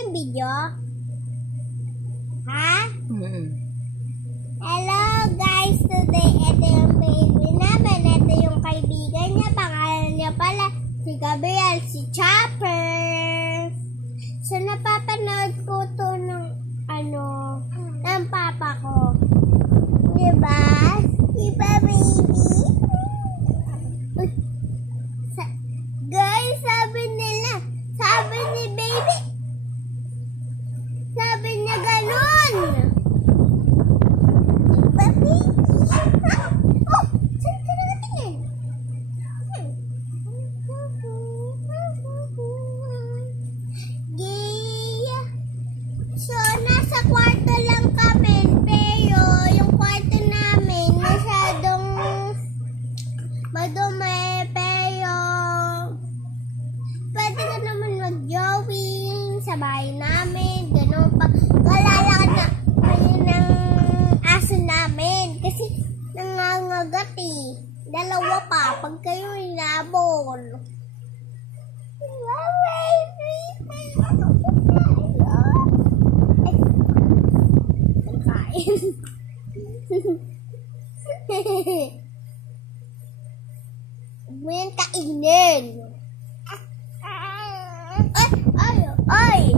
yung video? Ha? Hello guys, today ito yung baby namin. Ito yung kaibigan niya. Pangalan niya pala si Gabriel, si Chopper. So napapanood ko to ng papa ko. Diba? Diba baby? Guys, sabi ni baby, sabi niya ganun. Diba baby? Oh, saan ka nakatingin? Gaya. So, nasa kwarto lang kami, pero yung kwarto namin masyadong madumi, pero pwede ka naman mag-jogging sa bahay namin, gano'n pa. Kalalakad na kayo ng aso namin kasi nangangagat eh. Dalawa pa, pag kayo inabol. Huwag mo yan kainin. Ay!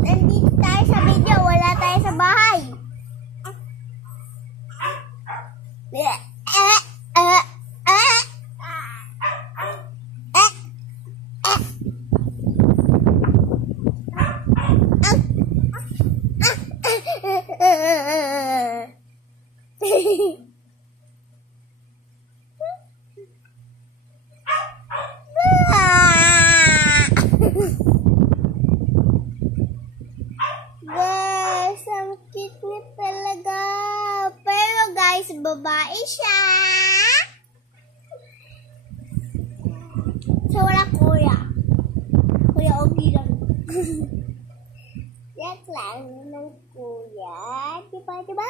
Nandito tayo sa video. Wala tayo sa bahay. Guys, ang cute niya talaga. Pero guys, babae siya. So, wala kuya. Kuya Ogi lang. Yan lang ng kuya. Diba?